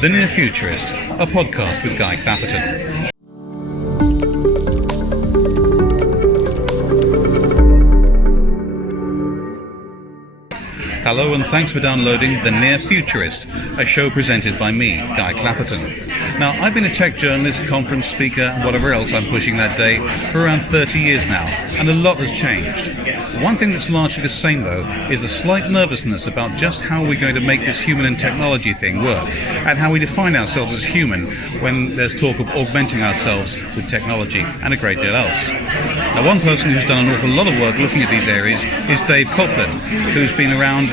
The Near-Futurist, a podcast with Guy Clapperton. Hello and thanks for downloading The Near-Futurist, a show presented by me, Guy Clapperton. Now, I've been a tech journalist, conference speaker, and whatever else I'm pushing that day for around 30 years now, and a lot has changed. One thing that's largely the same, though, is a slight nervousness about just how we're going to make this human and technology thing work, and how we define ourselves as human when there's talk of augmenting ourselves with technology and a great deal else. Now, one person who's done an awful lot of work looking at these areas is Dave Coplin, who's been around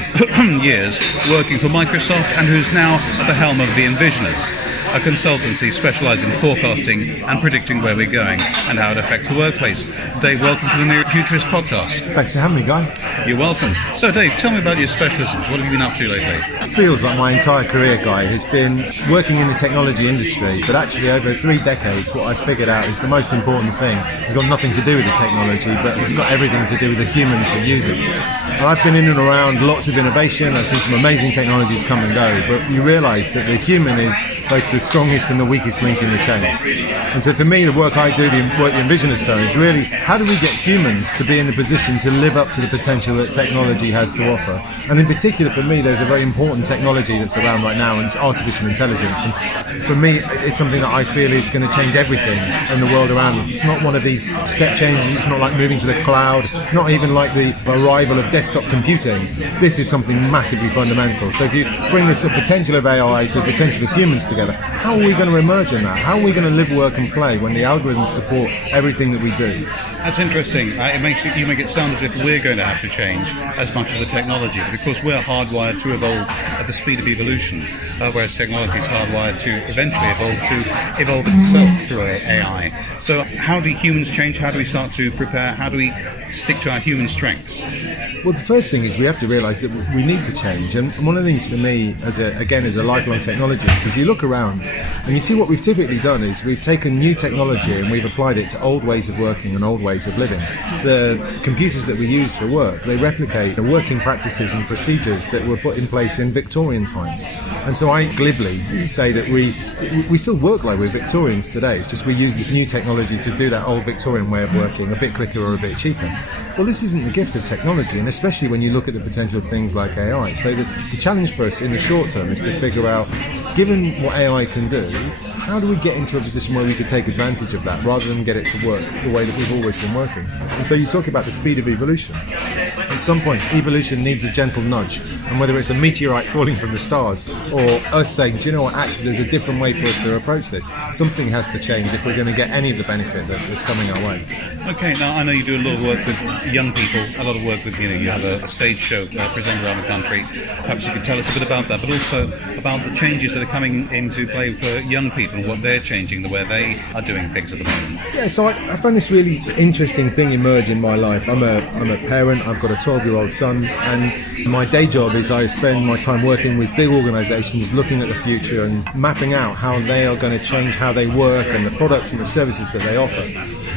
years working for Microsoft and who's now at the helm of the Envisioners, a consultancy specialised in forecasting and predicting where we're going and how it affects the workplace. Dave, welcome to the Near-Futurist podcast. Thanks for having me, Guy. You're welcome. So, Dave, tell me about your specialisms. What have you been up to lately? It feels like my entire career, Guy, has been working in the technology industry, but actually over 3 decades, what I've figured out is the most important thing has got nothing to do with the technology, but it's got everything to do with the humans that use it. And I've been in and around lots of innovation. I've seen some amazing technologies come and go, but you realise that the human is both the strongest and the weakest link in the chain. And so for me, the work I do, the work the Envisioners do, is really how do we get humans to be in a position to live up to the potential that technology has to offer. And in particular for me, there's a very important technology that's around right now, and it's artificial intelligence. And for me, it's something that I feel is going to change everything in the world around us. It's not one of these step changes, it's not like moving to the cloud, it's not even like the arrival of desktop computing. This is something massively fundamental. So if you bring this potential of AI to the potential of humans together, how are we going to emerge in that? How are we going to live, work and play when the algorithms support everything that we do? That's interesting. You make it sound as if we're going to have to change as much as the technology, because we're hardwired to evolve at the speed of evolution, whereas technology is hardwired to eventually evolve itself through AI. So how do humans change? How do we start to prepare? How do we stick to our human strengths? Well, the first thing is we have to realise that we need to change. And one of the things for me, as a lifelong technologist, is you look around and you see what we've typically done is we've taken new technology and we've applied it to old ways of working and old ways of living. The computers that we use for work, they replicate the working practices and procedures that were put in place in Victorian times. And so I glibly say that we still work like we're Victorians today. It's just we use this new technology to do that old Victorian way of working a bit quicker or a bit cheaper. Well, this isn't the gift of technology, and especially when you look at the potential of things like AI. So the challenge for us in the short term is to figure out, given what AI can do, how do we get into a position where we could take advantage of that rather than get it to work the way that we've always been working? And so you talk about the speed of evolution. At some point, evolution needs a gentle nudge, and whether it's a meteorite falling from the stars or us saying, do you know what, actually there's a different way for us to approach this, something has to change if we're going to get any of the benefit that's coming our way. Okay, now I know you do a lot of work with young people, a lot of work with, you have a stage show presented around the country. Perhaps you could tell us a bit about that, but also about the changes that are coming into play for young people and what they're changing, the way they are doing things at the moment. Yeah, so I found this really interesting thing emerge in my life. I'm a parent, I've got a 12-year-old son, and my day job is I spend my time working with big organisations, looking at the future and mapping out how they are going to change how they work and the products and the services that they offer.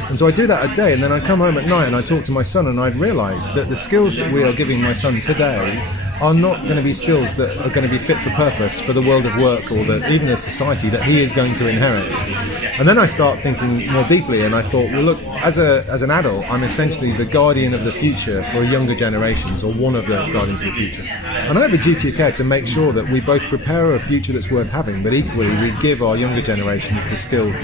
And so I do that a day, and then I come home at night and I talk to my son, and I'd realise that the skills that we are giving my son today are not going to be skills that are going to be fit for purpose for the world of work or even the society that he is going to inherit. And then I start thinking more deeply, and I thought, well, look, as an adult, I'm essentially the guardian of the future for younger generations, or one of the guardians of the future. And I have a duty of care to make sure that we both prepare a future that's worth having, but equally we give our younger generations the skills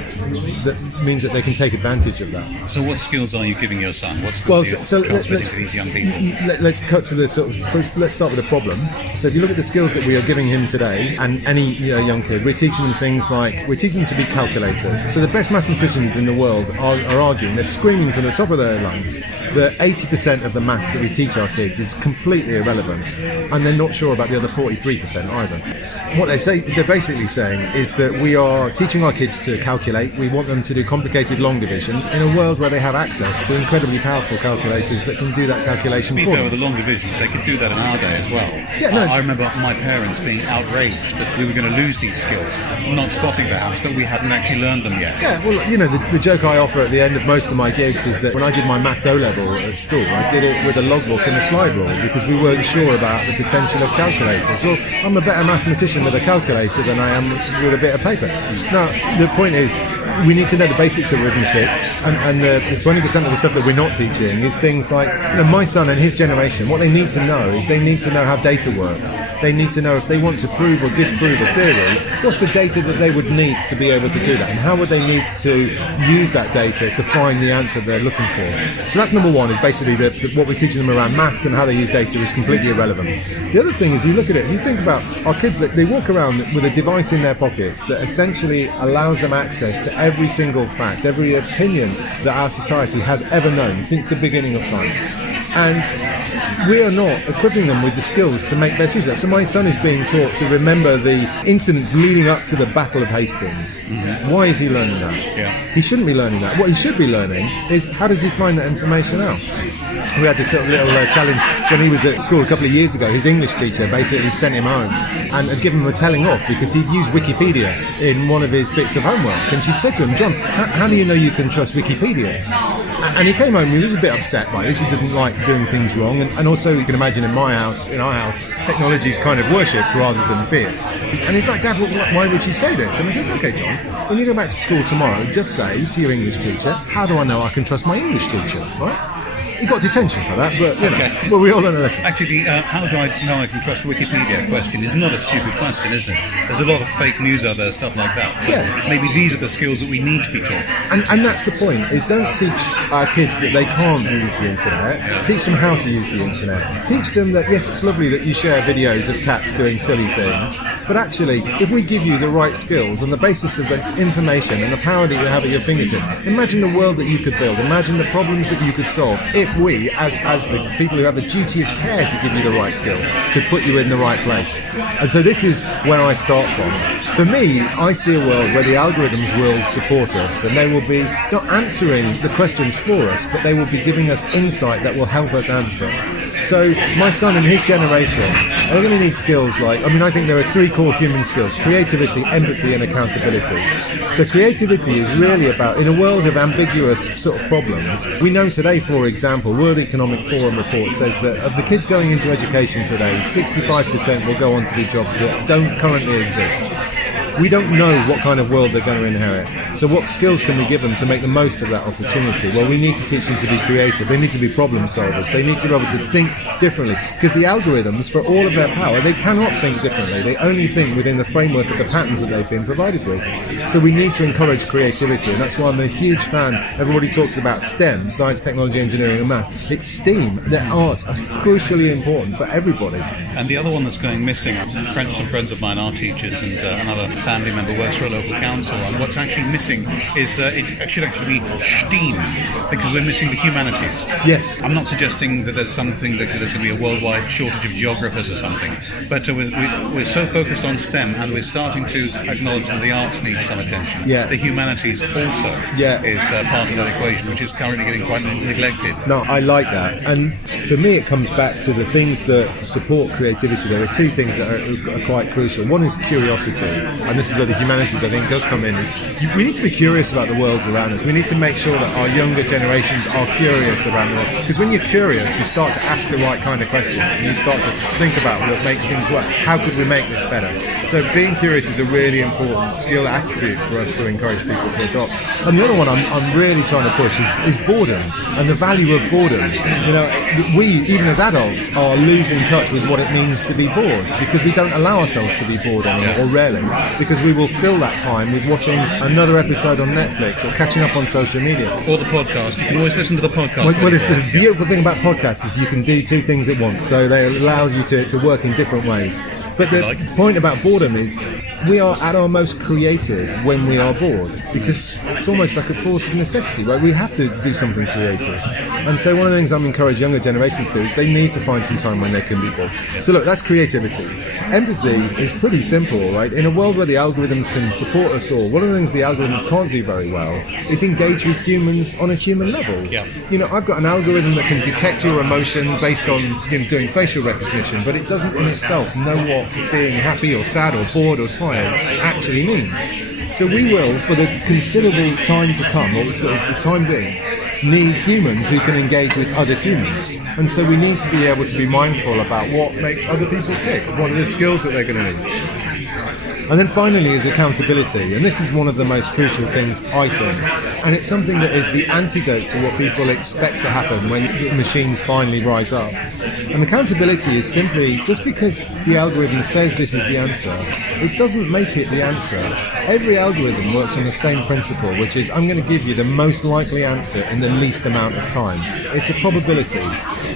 that means that they can take advantage of that. So what skills are you giving your son? What skills are you transmitting to these young people? Let's cut to the first, let's start with the problem. So if you look at the skills that we are giving him today, and any young kid, we're teaching them things like, we're teaching them to be calculators. So the best mathematicians in the world are arguing, they're screaming from the top of their lungs that 80% of the maths that we teach our kids is completely irrelevant, and they're not sure about the other 43% either. What they're basically saying is that we are teaching our kids to calculate. We want them to do complicated long division in a world where they have access to incredibly powerful calculators that can do that calculation for them. With the long division, they could do that in our day as well. Yeah, no. I remember my parents being outraged that we were going to lose these skills, not spotting perhaps that we hadn't actually learned them yet. Yeah, well, the joke I offer at the end of most of my gigs is that when I did my Maths O-level at school, I did it with a logbook and a slide rule because we weren't sure about the potential of calculators. Well, I'm a better mathematician with a calculator than I am with a bit of paper. Now, the point is, we need to know the basics of arithmetic, and the 20% of the stuff that we're not teaching is things like, my son and his generation, what they need to know is they need to know how data works. They need to know if they want to prove or disprove a theory, what's the data that they would need to be able to do that, and how would they need to use that data to find the answer they're looking for. So that's number one, is basically what we're teaching them around maths and how they use data is completely irrelevant. The other thing is, you look at it, you think about our kids, that they walk around with a device in their pockets that essentially allows them access to every single fact, every opinion that our society has ever known since the beginning of time. And we are not equipping them with the skills to make best use of that. So my son is being taught to remember the incidents leading up to the Battle of Hastings. Mm-hmm. Why is he learning that? Yeah. He shouldn't be learning that. What he should be learning is, how does he find that information out? We had this sort of little challenge when he was at school a couple of years ago. His English teacher basically sent him home and had given him a telling off because he'd used Wikipedia in one of his bits of homework. And she'd said to him, John, how do you know you can trust Wikipedia? And he came home, he was a bit upset by this. He didn't like doing things wrong. And also, you can imagine in our house, technology is kind of worshipped rather than feared. And he's like, Dad, why would she say this? And I says, okay, John, when you go back to school tomorrow, just say to your English teacher, how do I know I can trust my English teacher, right? He got detention for that, but well, we all learn a lesson. Actually, how do I know I can trust Wikipedia question is not a stupid question, is it? There's a lot of fake news out there, stuff like that. So maybe these are the skills that we need to be taught. And that's the point, is don't teach our kids that they can't use the internet. Teach them how to use the internet. Teach them that, yes, it's lovely that you share videos of cats doing silly things, but actually, if we give you the right skills on the basis of this information and the power that you have at your fingertips, imagine the world that you could build. Imagine the problems that you could solve if we, as the people who have the duty of care to give you the right skills, could put you in the right place. And so this is where I start from. For me, I see a world where the algorithms will support us, and they will be not answering the questions for us, but they will be giving us insight that will help us answer. So my son and his generation are going to need skills like, I think there are three core human skills: creativity, empathy, and accountability. So creativity is really about, in a world of ambiguous sort of problems, we know today, for example, World Economic Forum report says that of the kids going into education today, 65% will go on to do jobs that don't currently exist. We don't know what kind of world they're going to inherit. So what skills can we give them to make the most of that opportunity? Well, we need to teach them to be creative. They need to be problem solvers. They need to be able to think differently. Because the algorithms, for all of their power, they cannot think differently. They only think within the framework of the patterns that they've been provided with. So we need to encourage creativity. And that's why I'm a huge fan. Everybody talks about STEM, science, technology, engineering, and math. It's STEAM. The arts are crucially important for everybody. And the other one that's going missing, some friends of mine are teachers, and another family member works for a local council, and what's actually missing is it should actually be STEAM, because we're missing the humanities. Yes. I'm not suggesting that there's going to be a worldwide shortage of geographers or something, but we're so focused on STEM, and we're starting to acknowledge that the arts need some attention. Yeah. The humanities also is part of that equation, which is currently getting quite neglected. No, I like that. And for me, it comes back to the things that support creativity. There are two things that are quite crucial. One is curiosity, and this is where the humanities, I think, does come in. We need to be curious about the worlds around us. We need to make sure that our younger generations are curious around the world. Because when you're curious, you start to ask the right kind of questions, and you start to think about what makes things work. How could we make this better? So being curious is a really important skill attribute for us to encourage people to adopt. And the other one I'm really trying to push is boredom, and the value of boredom. We, even as adults, are losing touch with what it means to be bored, because we don't allow ourselves to be bored anymore, or rarely, because we will fill that time with watching another episode on Netflix or catching up on social media. Or the podcast. You can always listen to the podcast. Well, the beautiful thing about podcasts is you can do two things at once, so they allow you to work in different ways. But the point about boredom is we are at our most creative when we are bored, because it's almost like a force of necessity, right? We have to do something creative. And so one of the things I'm encouraging younger generations to do is they need to find some time when they can be bored. So look, that's creativity. Empathy is pretty simple, right? In a world where the algorithms can support us all, one of the things the algorithms can't do very well is engage with humans on a human level. Yeah. I've got an algorithm that can detect your emotion based on doing facial recognition, but it doesn't in itself know what being happy or sad or bored or tired actually means. So we will, for the considerable time to come, or sort of the time being, need humans who can engage with other humans. And so we need to be able to be mindful about what makes other people tick, what are the skills that they're going to need. And then finally is accountability, and this is one of the most crucial things, I think, and it's something that is the antidote to what people expect to happen when machines finally rise up. And accountability is simply, just because the algorithm says this is the answer, it doesn't make it the answer. Every algorithm works on the same principle, which is I'm going to give you the most likely answer in the least amount of time. It's a probability.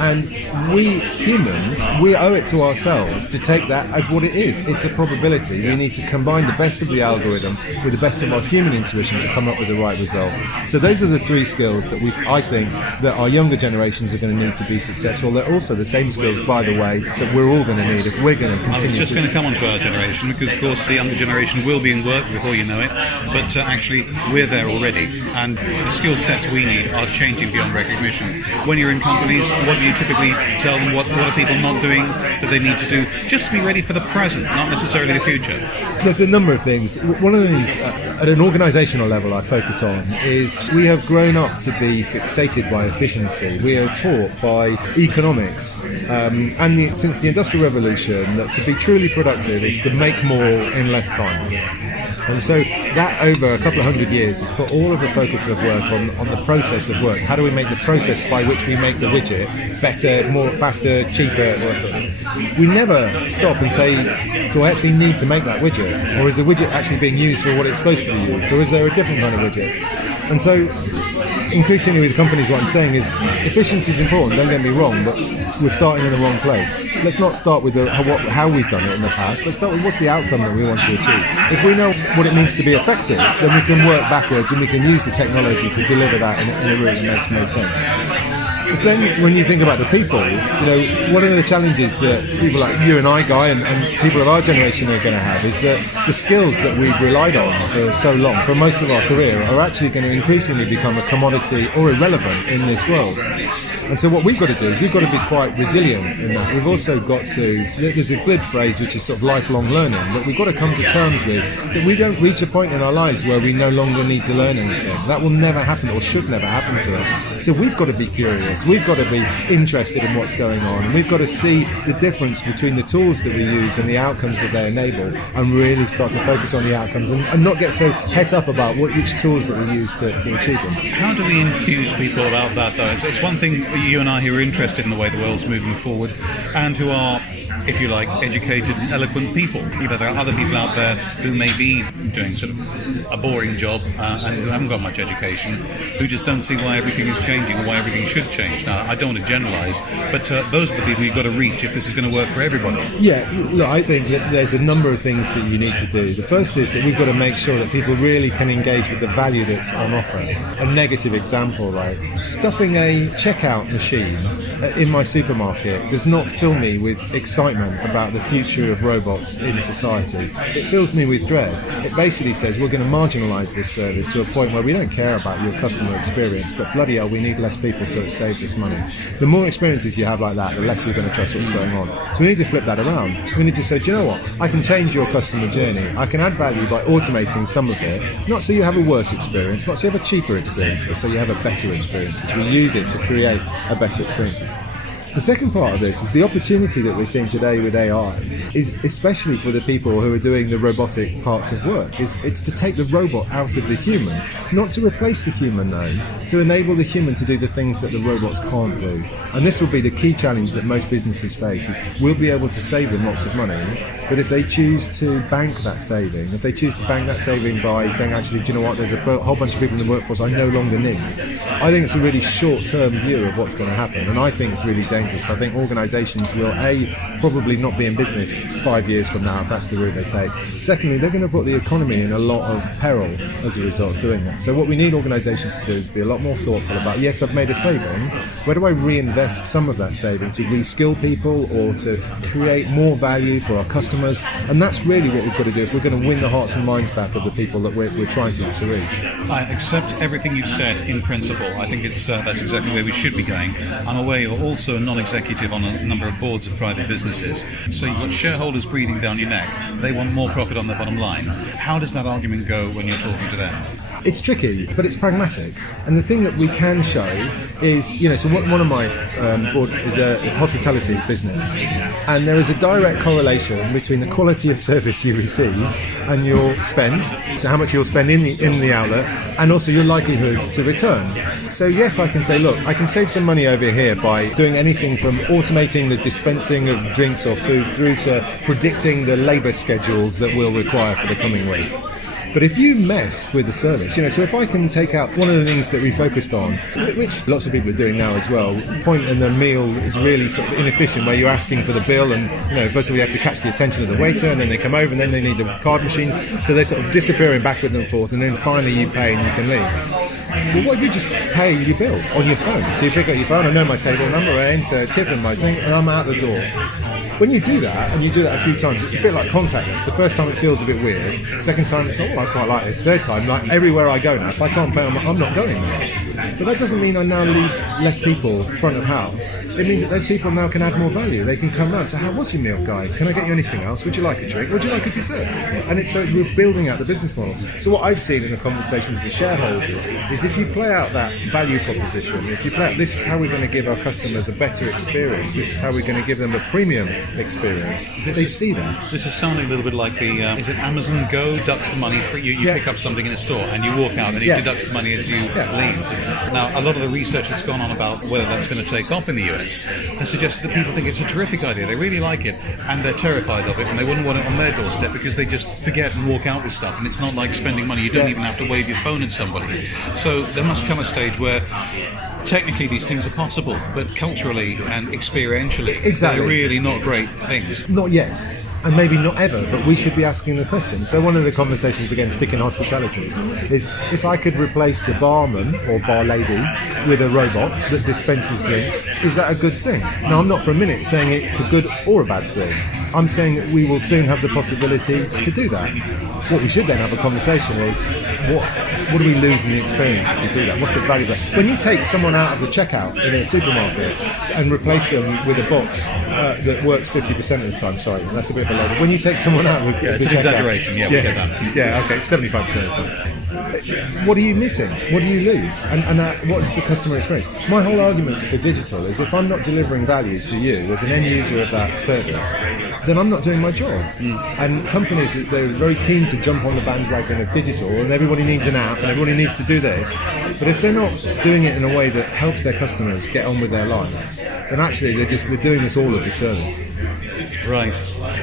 And we humans, we owe it to ourselves to take that as what it is. It's a probability. We need to combine the best of the algorithm with the best of our human intuition to come up with the right result. So those are the three skills that I think that our younger generations are going to need to be successful. They're also the same skills, by the way, that we're all going to need if we're going to continue. I was just going to come on to our generation, because of course the younger generation will be in work before you know it, but actually we're there already, and the skill sets we need are changing beyond recognition. When you're in companies, what do you typically tell them? What are people not doing that they need to do just to be ready for the present, not necessarily the future? There's a number of things. One of the things at an organisational level I focus on is we have grown up to be fixated by efficiency. We are taught by economics since the Industrial Revolution that to be truly productive is to make more in less time. And so that over a couple of 100 years has put all of the focus of work on the process of work. How do we make the process by which we make the widget better, more faster, cheaper, We never stop and say, do I actually need to make that widget? Or is the widget actually being used for what it's supposed to be used? Or is there a different kind of widget? And so increasingly with companies, what I'm saying is efficiency is important, don't get me wrong, but we're starting in the wrong place. Let's not start with how we've done it in the past. Let's start with what's the outcome that we want to achieve. If we know what it means to be effective, then we can work backwards and we can use the technology to deliver that in a route that makes most sense. But then when you think about the people, one of the challenges that people like you and I, Guy, and people of our generation are going to have is that the skills that we've relied on for so long, for most of our career, are actually going to increasingly become a commodity or irrelevant in this world. And so what we've got to do is we've got to be quite resilient in that. We've also got to, there's a glib phrase which is sort of lifelong learning, but we've got to come to terms with that we don't reach a point in our lives where we no longer need to learn anything. That will never happen or should never happen to us. So we've got to be curious. We've got to be interested in what's going on. And we've got to see the difference between the tools that we use and the outcomes that they enable, and really start to focus on the outcomes and not get so het up about which tools that we use to achieve them. How do we infuse people about that, though? It's one thing, you and I, who are interested in the way the world's moving forward and who are, if you like, educated and eloquent people. There are other people out there who may be doing sort of a boring job and who haven't got much education, who just don't see why everything is changing or why everything should change. Now, I don't want to generalise, but those are the people you've got to reach if this is going to work for everybody. Yeah, look, I think that there's a number of things that you need to do. The first is that we've got to make sure that people really can engage with the value that's on offer. A negative example, right? Stuffing a checkout machine in my supermarket does not fill me with excitement about the future of robots in society. It fills me with dread. It basically says we're going to marginalise this service to a point where we don't care about your customer experience, but bloody hell, we need less people, so it saves us money. The more experiences you have like that, the less you're going to trust what's going on. So we need to flip that around. We need to say, do you know what? I can change your customer journey. I can add value by automating some of it, not so you have a worse experience, not so you have a cheaper experience, but so you have a better experience. As we use it to create a better experience. The second part of this is the opportunity that we're seeing today with AI is especially for the people who are doing the robotic parts of work. It's to take the robot out of the human, not to replace the human though, to enable the human to do the things that the robots can't do. And this will be the key challenge that most businesses face, is we'll be able to save them lots of money, But if they choose to bank that saving, if they choose to bank that saving by saying, actually, do you know what, there's a whole bunch of people in the workforce I no longer need, I think it's a really short-term view of what's going to happen, and I think it's really dangerous. I think organisations will, probably not be in business 5 years from now if that's the route they take. Secondly, they're going to put the economy in a lot of peril as a result of doing that. So what we need organisations to do is be a lot more thoughtful about, yes, I've made a saving, where do I reinvest some of that saving to reskill people or to create more value for our customers? And that's really what we've got to do if we're going to win the hearts and minds back of the people that we're trying to reach. I accept everything you've said in principle. I think that's exactly where we should be going. I'm aware you're also a non-executive on a number of boards of private businesses. So you've got shareholders breathing down your neck. They want more profit on their bottom line. How does that argument go when you're talking to them? It's tricky, but it's pragmatic. And the thing that we can show is, so one of my board is a hospitality business, and there is a direct correlation between the quality of service you receive and your spend, so how much you'll spend in the outlet, and also your likelihood to return. So yes, I can say, look, I can save some money over here by doing anything from automating the dispensing of drinks or food through to predicting the labour schedules that we'll require for the coming week. But if you mess with the service, so if I can take out one of the things that we focused on, which lots of people are doing now as well, point in the meal is really sort of inefficient, where you're asking for the bill and, first of all you have to catch the attention of the waiter, and then they come over and then they need the card machine, so they're sort of disappearing backwards and forth, and then finally you pay and you can leave. Well, what if you just pay your bill on your phone? So you pick up your phone, I know my table number, I enter tip and my thing, and I'm out the door. When you do that, and you do that a few times, it's a bit like contactless. The first time it feels a bit weird. Second time it's I quite like this. Third time, like everywhere I go now, if I can't pay, I'm not going there. But that doesn't mean I now leave less people front of house. It means that those people now can add more value. They can come round and say, what's your meal guide? Can I get you anything else? Would you like a drink? Would you like a dessert? And we're building out the business model. So what I've seen in the conversations with the shareholders is if you play out that value proposition, if you play out, this is how we're going to give our customers a better experience, this is how we're going to give them a premium experience, they see that. This is sounding a little bit like the, is it Amazon Go deducts the money for you? You pick up something in a store and you walk out and it deducts the money as you leave. Now, a lot of the research that's gone on about whether that's going to take off in the US has suggested that people think it's a terrific idea. They really like it and they're terrified of it and they wouldn't want it on their doorstep because they just forget and walk out with stuff, and it's not like spending money. You don't even have to wave your phone at somebody. So there must come a stage where technically these things are possible, but culturally and experientially, they're really not great things. Not yet. And maybe not ever, but we should be asking the question. So one of the conversations, again, sticking hospitality, is if I could replace the barman or bar lady with a robot that dispenses drinks, is that a good thing? Now, I'm not for a minute saying it's a good or a bad thing. I'm saying that we will soon have the possibility to do that. What we should then have a conversation is, what do we lose in the experience if we do that? What's the value of that? When you take someone out of the checkout in a supermarket and replace them with a box that works 50% of the time, sorry, that's a bit of a load. When you take someone out of the it's an checkout, exaggeration, we get that. Yeah, okay, 75% of the time. What are you missing? What do you lose? And what is the customer experience? My whole argument for digital is if I'm not delivering value to you as an end user of that service, then I'm not doing my job. And companies, they're very keen to jump on the bandwagon of digital, and everybody needs an app and everybody needs to do this. But if they're not doing it in a way that helps their customers get on with their lives, then actually they're doing us all a disservice. Right.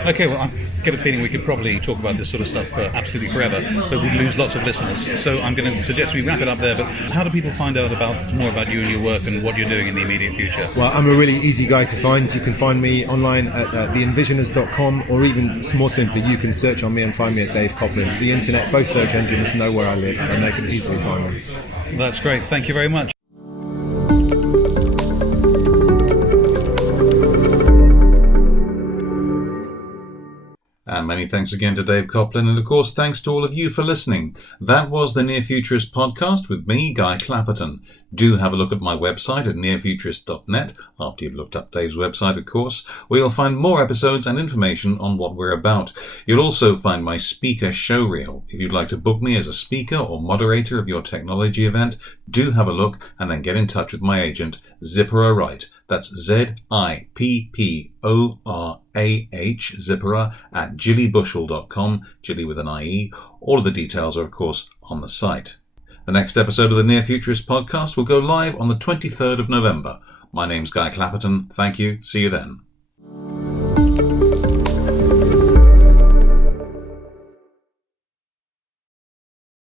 Okay, well, I get a feeling we could probably talk about this sort of stuff absolutely forever, but we'd lose lots of listeners. So I'm going to suggest we wrap it up there, but how do people find out more about you and your work and what you're doing in the immediate future? Well, I'm a really easy guy to find. You can find me online at theenvisioners.com, or even more simply, you can search on me and find me at Dave Coplin. The internet, both search engines know where I live, and they can easily find me. That's great. Thank you very much. And many thanks again to Dave Coplin, and of course thanks to all of you for listening. That was the Near-Futurist podcast with me, Guy Clapperton. Do have a look at my website at nearfuturist.net, after you've looked up Dave's website, of course, where you'll find more episodes and information on what we're about. You'll also find my speaker showreel. If you'd like to book me as a speaker or moderator of your technology event, do have a look and then get in touch with my agent, Zipporah Wright. That's Zipporah, Zipporah at jillybushel.com, Jilly with an IE. All of the details are, of course, on the site. The next episode of the Near Futurist podcast will go live on the 23rd of November. My name's Guy Clapperton. Thank you. See you then.